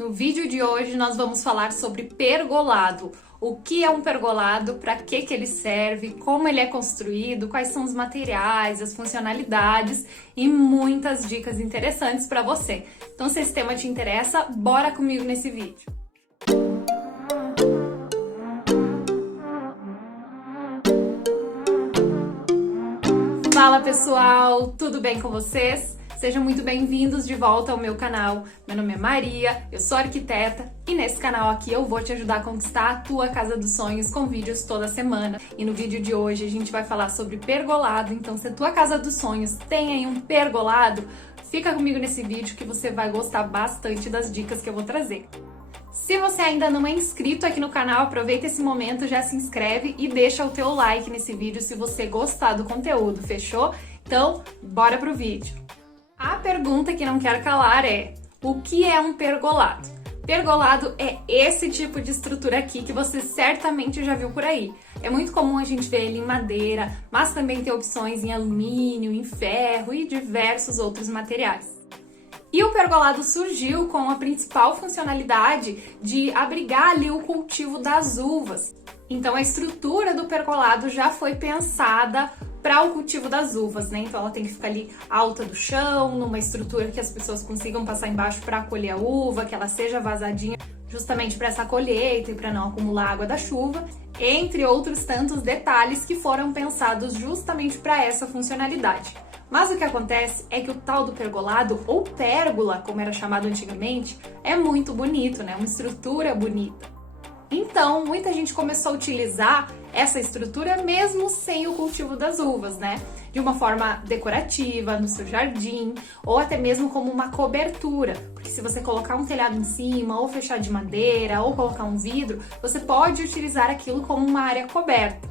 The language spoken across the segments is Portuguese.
No vídeo de hoje nós vamos falar sobre pergolado. O que é um pergolado, para que ele serve, como ele é construído, quais são os materiais, as funcionalidades e muitas dicas interessantes para você. Então, se esse tema te interessa, bora comigo nesse vídeo. Fala pessoal, tudo bem com vocês? Sejam muito bem-vindos de volta ao meu canal. Meu nome é Maria, eu sou arquiteta e nesse canal aqui eu vou te ajudar a conquistar a tua casa dos sonhos com vídeos toda semana. E no vídeo de hoje a gente vai falar sobre pergolado, então se a tua casa dos sonhos tem aí um pergolado, fica comigo nesse vídeo que você vai gostar bastante das dicas que eu vou trazer. Se você ainda não é inscrito aqui no canal, aproveita esse momento, já se inscreve e deixa o teu like nesse vídeo se você gostar do conteúdo, fechou? Então, bora pro vídeo! A pergunta que não quer calar é: o que é um pergolado? Pergolado é esse tipo de estrutura aqui que você certamente já viu por aí. É muito comum a gente ver ele em madeira, mas também tem opções em alumínio, em ferro e diversos outros materiais. E o pergolado surgiu com a principal funcionalidade de abrigar ali o cultivo das uvas. Então a estrutura do pergolado já foi pensada para o cultivo das uvas, né? Então ela tem que ficar ali alta do chão, numa estrutura que as pessoas consigam passar embaixo para colher a uva, que ela seja vazadinha justamente para essa colheita e para não acumular água da chuva, entre outros tantos detalhes que foram pensados justamente para essa funcionalidade. Mas o que acontece é que o tal do pergolado, ou pérgola, como era chamado antigamente, é muito bonito, né? Uma estrutura bonita. Então, muita gente começou a utilizar essa estrutura mesmo sem o cultivo das uvas, né? De uma forma decorativa, no seu jardim, ou até mesmo como uma cobertura. Porque se você colocar um telhado em cima, ou fechar de madeira, ou colocar um vidro, você pode utilizar aquilo como uma área coberta.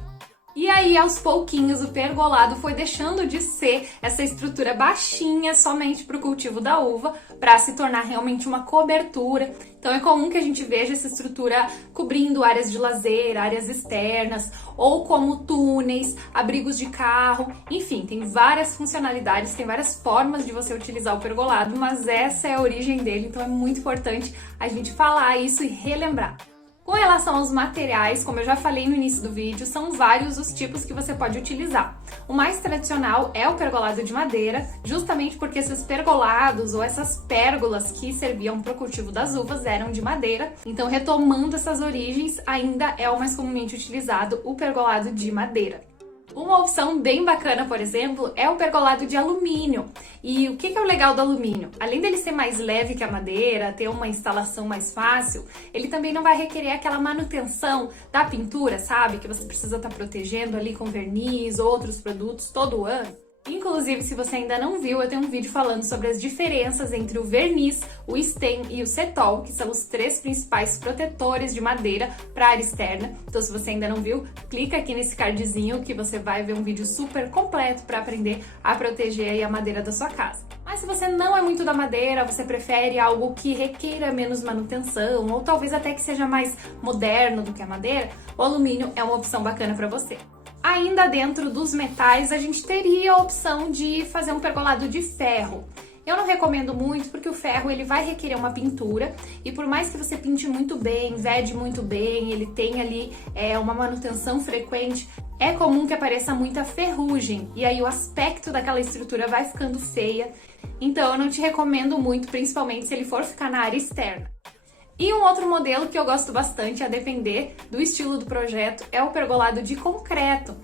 E aí, aos pouquinhos, o pergolado foi deixando de ser essa estrutura baixinha somente para o cultivo da uva, para se tornar realmente uma cobertura. Então é comum que a gente veja essa estrutura cobrindo áreas de lazer, áreas externas, ou como túneis, abrigos de carro, enfim, tem várias funcionalidades, tem várias formas de você utilizar o pergolado, mas essa é a origem dele, então é muito importante a gente falar isso e relembrar. Com relação aos materiais, como eu já falei no início do vídeo, são vários os tipos que você pode utilizar. O mais tradicional é o pergolado de madeira, justamente porque esses pergolados ou essas pérgolas que serviam para o cultivo das uvas eram de madeira. Então, retomando essas origens, ainda é o mais comumente utilizado, o pergolado de madeira. Uma opção bem bacana, por exemplo, é o pergolado de alumínio. E o que é o legal do alumínio? Além dele ser mais leve que a madeira, ter uma instalação mais fácil, ele também não vai requerer aquela manutenção da pintura, sabe? Que você precisa estar protegendo ali com verniz ou outros produtos todo ano. Inclusive, se você ainda não viu, eu tenho um vídeo falando sobre as diferenças entre o verniz, o stain e o cetol, que são os três principais protetores de madeira para a área externa. Então, se você ainda não viu, clica aqui nesse cardzinho que você vai ver um vídeo super completo para aprender a proteger aí a madeira da sua casa. Mas se você não é muito da madeira, você prefere algo que requeira menos manutenção, ou talvez até que seja mais moderno do que a madeira, o alumínio é uma opção bacana para você. Ainda dentro dos metais, a gente teria a opção de fazer um pergolado de ferro. Eu não recomendo muito porque o ferro ele vai requerer uma pintura e por mais que você pinte muito bem, vede muito bem, ele tem ali uma manutenção frequente, é comum que apareça muita ferrugem e aí o aspecto daquela estrutura vai ficando feia. Então eu não te recomendo muito, principalmente se ele for ficar na área externa. E um outro modelo que eu gosto bastante, a depender do estilo do projeto, é o pergolado de concreto.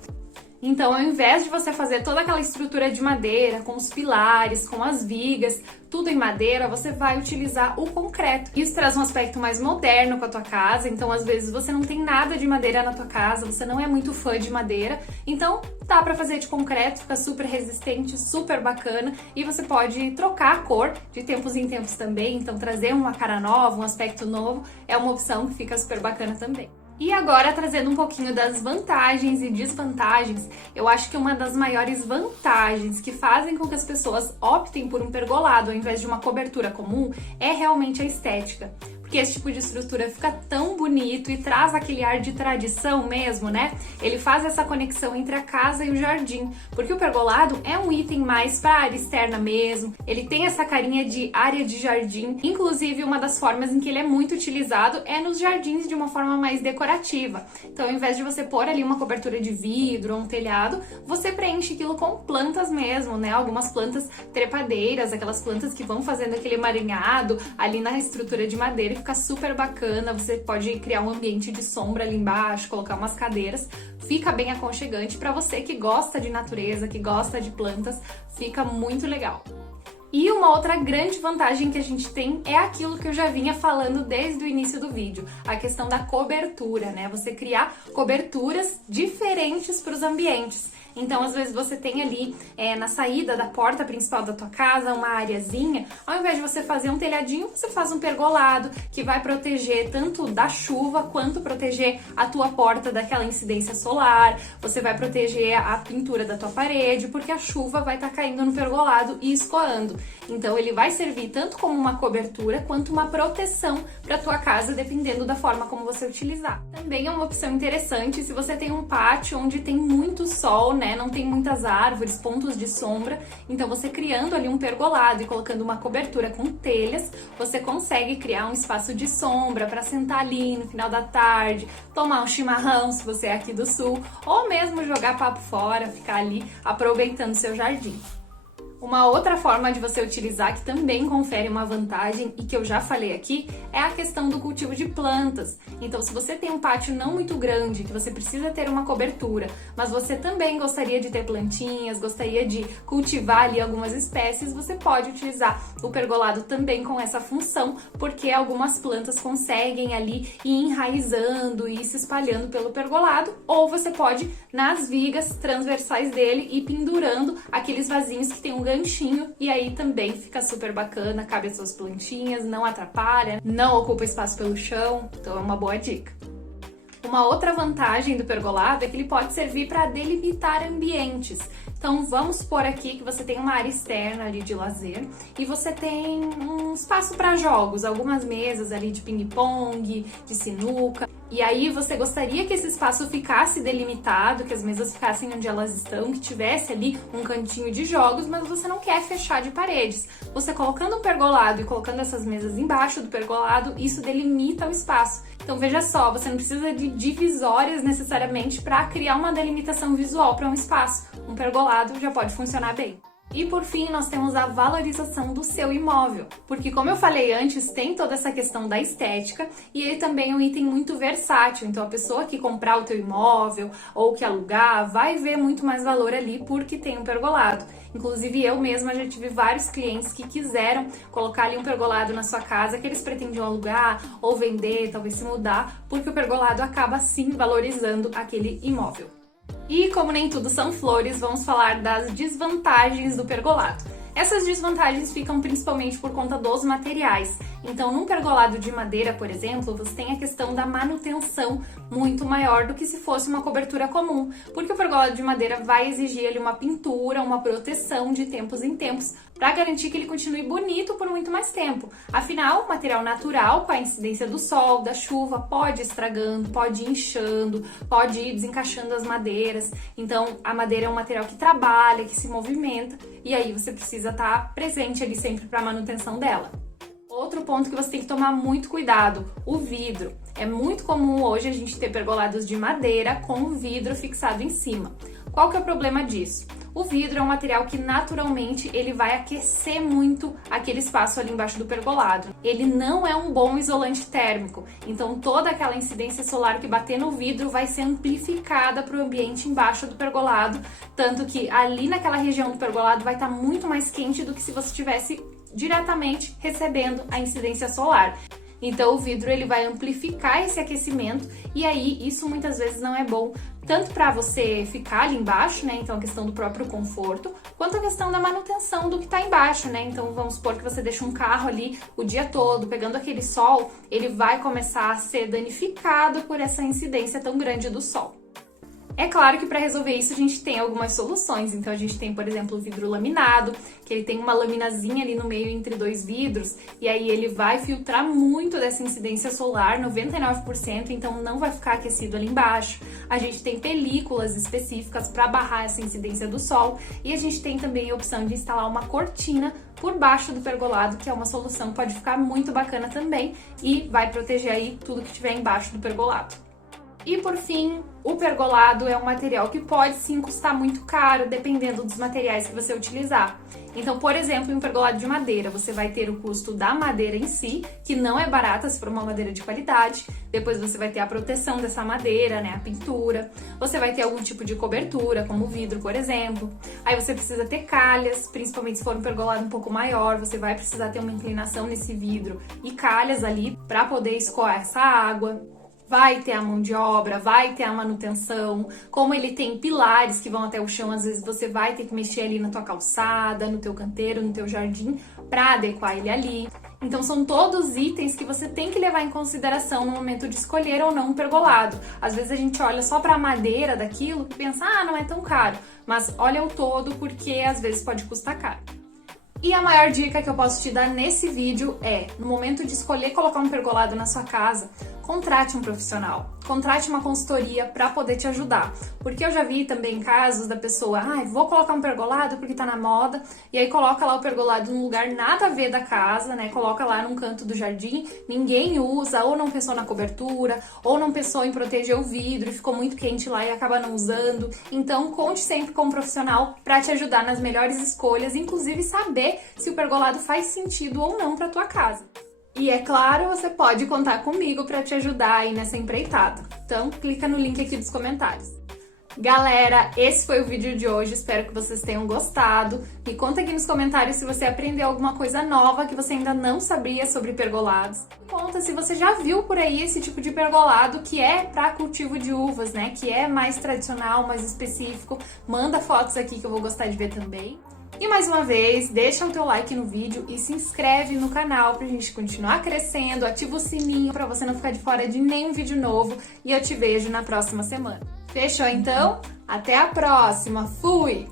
Então, ao invés de você fazer toda aquela estrutura de madeira, com os pilares, com as vigas, tudo em madeira, você vai utilizar o concreto. Isso traz um aspecto mais moderno com a tua casa, então às vezes você não tem nada de madeira na tua casa, você não é muito fã de madeira, então dá pra fazer de concreto, fica super resistente, super bacana, e você pode trocar a cor de tempos em tempos também, então trazer uma cara nova, um aspecto novo, é uma opção que fica super bacana também. E agora, trazendo um pouquinho das vantagens e desvantagens, eu acho que uma das maiores vantagens que fazem com que as pessoas optem por um pergolado ao invés de uma cobertura comum é realmente a estética. porque esse tipo de estrutura fica tão bonito e traz aquele ar de tradição mesmo, né? Ele faz essa conexão entre a casa e o jardim, porque o pergolado é um item mais para área externa mesmo, ele tem essa carinha de área de jardim, inclusive uma das formas em que ele é muito utilizado é nos jardins de uma forma mais decorativa. Então, ao invés de você pôr ali uma cobertura de vidro ou um telhado, você preenche aquilo com plantas mesmo, né? Algumas plantas trepadeiras, aquelas plantas que vão fazendo aquele emaranhado ali na estrutura de madeira e fica super bacana. Você pode criar um ambiente de sombra ali embaixo, colocar umas cadeiras, fica bem aconchegante para você que gosta de natureza, que gosta de plantas, fica muito legal. E uma outra grande vantagem que a gente tem é aquilo que eu já vinha falando desde o início do vídeo, a questão da cobertura, né? Você criar coberturas diferentes para os ambientes. Então, às vezes você tem ali na saída da porta principal da tua casa uma areazinha, ao invés de você fazer um telhadinho, você faz um pergolado que vai proteger tanto da chuva quanto proteger a tua porta daquela incidência solar, você vai proteger a pintura da tua parede, porque a chuva vai estar caindo no pergolado e escoando. Então, ele vai servir tanto como uma cobertura quanto uma proteção para tua casa, dependendo da forma como você utilizar. Também é uma opção interessante se você tem um pátio onde tem muito sol, né? Não tem muitas árvores, pontos de sombra, então você criando ali um pergolado e colocando uma cobertura com telhas, você consegue criar um espaço de sombra para sentar ali no final da tarde, tomar um chimarrão se você é aqui do sul, ou mesmo jogar papo fora, ficar ali aproveitando seu jardim. Uma outra forma de você utilizar que também confere uma vantagem e que eu já falei aqui é a questão do cultivo de plantas. Então, se você tem um pátio não muito grande, que você precisa ter uma cobertura, mas você também gostaria de ter plantinhas, gostaria de cultivar ali algumas espécies, você pode utilizar o pergolado também com essa função, porque algumas plantas conseguem ali ir enraizando e se espalhando pelo pergolado, ou você pode, nas vigas transversais dele, ir pendurando aqueles vasinhos que tem um ganchinho, e aí também fica super bacana, cabe as suas plantinhas, não atrapalha, não ocupa espaço pelo chão, então é uma boa dica. Uma outra vantagem do pergolado é que ele pode servir para delimitar ambientes. Então vamos supor aqui que você tem uma área externa ali de lazer e você tem um espaço para jogos, algumas mesas ali de ping-pong, de sinuca. E aí você gostaria que esse espaço ficasse delimitado, que as mesas ficassem onde elas estão, que tivesse ali um cantinho de jogos, mas você não quer fechar de paredes. Você colocando um pergolado e colocando essas mesas embaixo do pergolado, isso delimita o espaço. Então veja só, você não precisa de divisórias necessariamente para criar uma delimitação visual para um espaço. Um pergolado já pode funcionar bem. E por fim, nós temos a valorização do seu imóvel, porque como eu falei antes, tem toda essa questão da estética e ele também é um item muito versátil, então a pessoa que comprar o teu imóvel ou que alugar vai ver muito mais valor ali porque tem um pergolado. Inclusive eu mesma já tive vários clientes que quiseram colocar ali um pergolado na sua casa, que eles pretendiam alugar ou vender, talvez se mudar, porque o pergolado acaba sim valorizando aquele imóvel. E como nem tudo são flores, vamos falar das desvantagens do pergolado. Essas desvantagens ficam principalmente por conta dos materiais. Então, num pergolado de madeira, por exemplo, você tem a questão da manutenção muito maior do que se fosse uma cobertura comum, porque o pergolado de madeira vai exigir ali uma pintura, uma proteção de tempos em tempos, para garantir que ele continue bonito por muito mais tempo. Afinal, material natural, com a incidência do sol, da chuva, pode ir estragando, pode ir inchando, pode ir desencaixando as madeiras. Então, a madeira é um material que trabalha, que se movimenta, e aí você precisa estar presente ali sempre para a manutenção dela. Outro ponto que você tem que tomar muito cuidado, o vidro. É muito comum hoje a gente ter pergolados de madeira com o vidro fixado em cima. Qual que é o problema disso? O vidro é um material que naturalmente ele vai aquecer muito aquele espaço ali embaixo do pergolado. Ele não é um bom isolante térmico, então toda aquela incidência solar que bater no vidro vai ser amplificada para o ambiente embaixo do pergolado, tanto que ali naquela região do pergolado vai estar muito mais quente do que se você estivesse diretamente recebendo a incidência solar. Então o vidro ele vai amplificar esse aquecimento e aí isso muitas vezes não é bom, tanto para você ficar ali embaixo, né, então a questão do próprio conforto, quanto a questão da manutenção do que está embaixo, né, então vamos supor que você deixa um carro ali o dia todo, pegando aquele sol, ele vai começar a ser danificado por essa incidência tão grande do sol. É claro que para resolver isso a gente tem algumas soluções. Então a gente tem, por exemplo, o vidro laminado, que ele tem uma laminazinha ali no meio entre dois vidros, e aí ele vai filtrar muito dessa incidência solar, 99%, então não vai ficar aquecido ali embaixo. A gente tem películas específicas para barrar essa incidência do sol, e a gente tem também a opção de instalar uma cortina por baixo do pergolado, que é uma solução que pode ficar muito bacana também e vai proteger aí tudo que tiver embaixo do pergolado. E por fim, o pergolado é um material que pode sim custar muito caro, dependendo dos materiais que você utilizar. Então, por exemplo, em um pergolado de madeira, você vai ter o custo da madeira em si, que não é barata se for uma madeira de qualidade. Depois você vai ter a proteção dessa madeira, né, a pintura. Você vai ter algum tipo de cobertura, como vidro, por exemplo. Aí você precisa ter calhas, principalmente se for um pergolado um pouco maior, você vai precisar ter uma inclinação nesse vidro e calhas ali para poder escoar essa água. Vai ter a mão de obra, vai ter a manutenção, como ele tem pilares que vão até o chão, às vezes você vai ter que mexer ali na tua calçada, no teu canteiro, no teu jardim, para adequar ele ali. Então são todos itens que você tem que levar em consideração no momento de escolher ou não um pergolado. Às vezes a gente olha só para a madeira daquilo e pensa, não é tão caro, mas olha o todo porque às vezes pode custar caro. E a maior dica que eu posso te dar nesse vídeo é, no momento de escolher colocar um pergolado na sua casa, contrate um profissional, contrate uma consultoria para poder te ajudar. Porque eu já vi também casos da pessoa, vou colocar um pergolado porque tá na moda, e aí coloca lá o pergolado num lugar nada a ver da casa, né? Coloca lá num canto do jardim, ninguém usa, ou não pensou na cobertura, ou não pensou em proteger o vidro, e ficou muito quente lá e acaba não usando. Então conte sempre com um profissional para te ajudar nas melhores escolhas, inclusive saber se o pergolado faz sentido ou não para tua casa. E é claro, você pode contar comigo para te ajudar aí nessa empreitada. Então, clica no link aqui dos comentários. Galera, esse foi o vídeo de hoje, espero que vocês tenham gostado. Me conta aqui nos comentários se você aprendeu alguma coisa nova que você ainda não sabia sobre pergolados. Conta se você já viu por aí esse tipo de pergolado que é para cultivo de uvas, né? Que é mais tradicional, mais específico. Manda fotos aqui que eu vou gostar de ver também. E mais uma vez, deixa o teu like no vídeo e se inscreve no canal pra gente continuar crescendo, ativa o sininho pra você não ficar de fora de nenhum vídeo novo e eu te vejo na próxima semana. Fechou então? Até a próxima! Fui!